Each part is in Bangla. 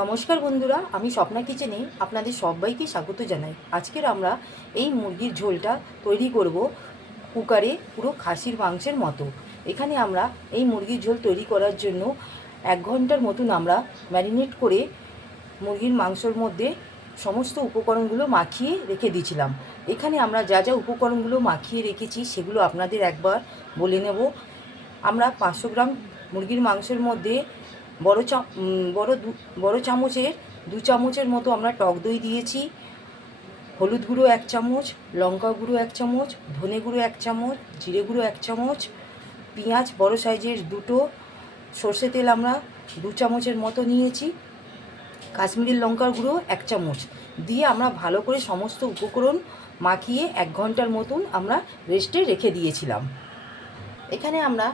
নমস্কার বন্ধুরা, আমি স্বপ্না কিচেনে আপনাদের সবাইকে স্বাগত জানাই। আজকের আমরা এই মুরগির ঝোলটা তৈরি করব কুকারে, পুরো খাসির মাংসের মতো। এখানে আমরা এই মুরগির ঝোল তৈরি করার জন্য 1 ঘন্টার মতন আমরা ম্যারিনেট করে মুরগির মাংসর মধ্যে সমস্ত উপকরণগুলো মাখিয়ে রেখে দিয়েছিলাম। এখানে আমরা যা যা উপকরণগুলো মাখিয়ে রেখেছি সেগুলো আপনাদের একবার বলে নেব। আমরা 500 গ্রাম মুরগির মাংসের মধ্যে বড় চামচের 2 চামচের মতো আমরা টক দই দিয়েছি, হলুদ গুঁড়ো 1 চামচ, লঙ্কা গুঁড়ো 1 চামচ, ধনে গুঁড়ো 1 চামচ, জিরে গুঁড়ো 1 চামচ, পেঁয়াজ বড় সাইজের 2টো, সর্ষে তেল আমরা 2 চামচের মতো নিয়েছি, কাশ্মীরি লঙ্কার গুঁড়ো 1 চামচ দিয়ে আমরা ভালো করে সমস্ত উপকরণ মাখিয়ে 1 ঘন্টার মতন আমরা রেস্টে রেখে দিয়েছিলাম। এখানে আমরা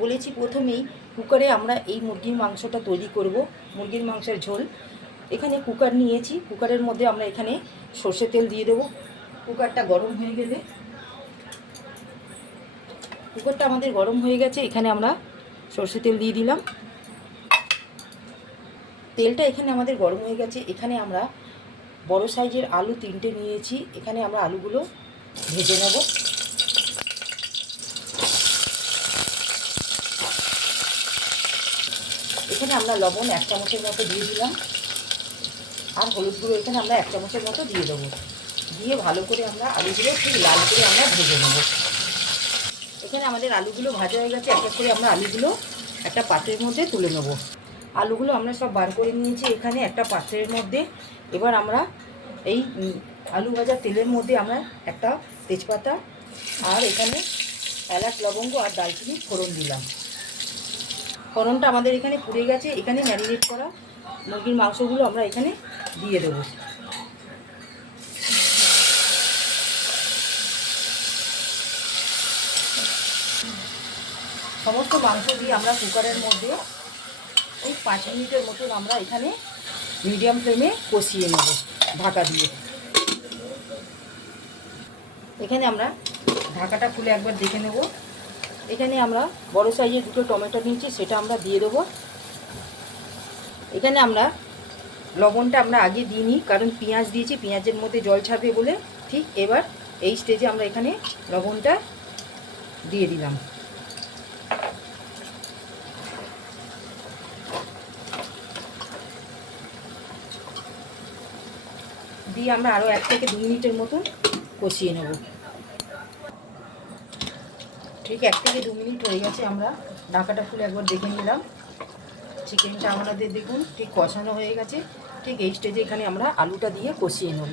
বলেছি প্রথমেই কুকারে আমরা এই মুরগির মাংসটা তৈরি করব, মুরগির মাংসের ঝোল। এখানে কুকার নিয়েছি, কুকারের মধ্যে আমরা এখানে সর্ষে তেল দিয়ে দেবো। কুকারটা গরম হয়ে গেলে, কুকারটা আমাদের গরম হয়ে গেছে, এখানে আমরা সর্ষে তেল দিয়ে দিলাম। তেলটা এখানে আমাদের গরম হয়ে গেছে। এখানে আমরা বড় সাইজের আলু 3টে নিয়েছি, এখানে আমরা আলুগুলো ভেজে নেব। এখানে আমরা লবণ 1 চামচের মতো দিয়ে দিলাম, আর হলুদ গুঁড়ো এখানে আমরা 1 চামচের মতো দিয়ে দেবো। দিয়ে ভালো করে আমরা আলুগুলো ঠিক লাল করে আমরা ভেজে নেব। এখানে আমাদের আলুগুলো ভাজা হয়ে গেছে, এক এক করে আমরা আলুগুলো একটা পাত্রের মধ্যে তুলে নেব। আলুগুলো আমরা সব বার করে নিয়েছি এখানে একটা পাত্রের মধ্যে। এবার আমরা এই আলু ভাজা তেলের মধ্যে আমরা একটা তেজপাতা আর এখানে এলাচ, লবঙ্গ আর দারচিনি ফোড়ন দিলাম। ফোড়নটা আমাদের এখানে পুড়ে গেছে। এখানে ম্যারিনেট করা মুরগির মাংসগুলো আমরা এখানে দিয়ে দেবো। সমস্ত মাংস দিয়ে আমরা কুকারের মধ্যে ওই 5 মিনিটের মতন আমরা এখানে মিডিয়াম ফ্লেমে কষিয়ে নেব ঢাকা দিয়ে। এখানে আমরা ঢাকাটা খুলে একবার দেখে নেব। এখানে আমরা বড় সাইজের 2টো টমেটো নিয়েছি, সেটা আমরা দিয়ে দেবো। এখানে আমরা লবণটা আমরা আগে দিইনি, কারণ পেঁয়াজ দিয়েছি, পেঁয়াজের মধ্যে জল ছাড়বে বলে। ঠিক এবার এই স্টেজে আমরা এখানে লবণটা দিয়ে দিলাম। দিয়ে আমরা আরও 1 থেকে 2 মিনিটের মতন কষিয়ে নেব। ঠিক 1 থেকে 2 মিনিট হয়ে গেছে, আমরা ঢাকাটা খুলে একবার দেখে নিলাম। চিকেনটা আমাদের দেখুন ঠিক কষানো হয়ে গেছে। ঠিক এই স্টেজে এখানে আমরা আলুটা দিয়ে কষিয়ে নেব।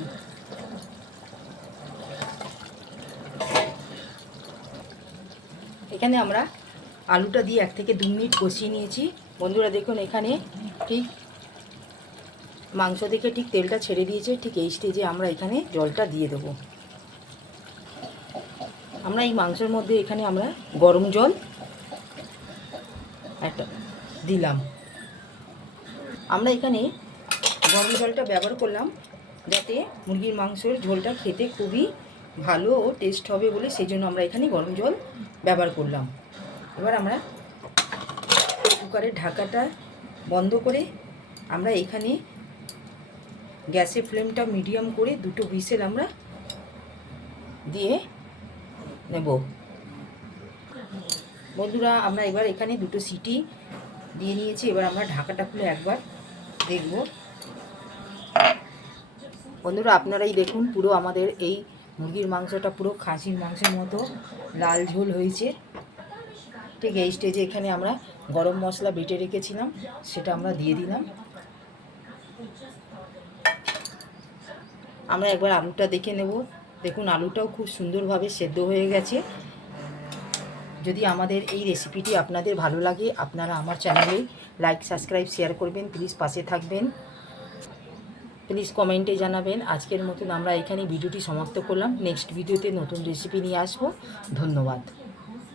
এখানে আমরা আলুটা দিয়ে 1 থেকে 2 মিনিট কষিয়ে নিয়েছি। বন্ধুরা দেখুন এখানে ঠিক মাংস থেকে ঠিক তেলটা ছেড়ে দিয়েছে। ঠিক এই স্টেজে আমরা এখানে জলটা দিয়ে দেবো। আমরা এই মাংসের মধ্যে এখানে আমরা গরম জল একটা দিলাম। আমরা এখানে গরম জলটা ব্যবহার করলাম যাতে মুরগির মাংসের ঝোলটা খেতে খুবই ভালো ও টেস্ট হবে বলে, সেই জন্য আমরা এখানে গরম জল ব্যবহার করলাম। এবার আমরা কুকারের ঢাকাটা বন্ধ করে আমরা এখানে গ্যাসের ফ্লেমটা মিডিয়াম করে 2টো হুইসেল আমরা দিয়ে নেব। বন্ধুরা আমরা এবার এখানে 2টো সিটি দিয়ে নিয়েছি। এবার আমরা ঢাকাটা খুলে একবার দেখব। বন্ধুরা আপনারাই দেখুন, পুরো আমাদের এই মুরগির মাংসটা পুরো খাসির মাংসের মতো লাল ঝোল হয়েছে। ঠিক এই স্টেজে এখানে আমরা গরম মশলা বেটে রেখেছিলাম, সেটা আমরা দিয়ে দিলাম। আমরা একবার আলুটা দেখে নেব। দেখুন আলুটাও খুব সুন্দরভাবে সেদ্ধ হয়ে গেছে। যদি আমাদের এই রেসিপিটি আপনাদের ভালো লাগে, আপনারা আমার চ্যানেলে লাইক, সাবস্ক্রাইব, শেয়ার করবেন। প্লিজ পাশে থাকবেন, প্লিজ কমেন্টে জানাবেন। আজকের মতন আমরা এখানে ভিডিওটি সমাপ্ত করলাম। নেক্সট ভিডিওতে নতুন রেসিপি নিয়ে আসবো। ধন্যবাদ।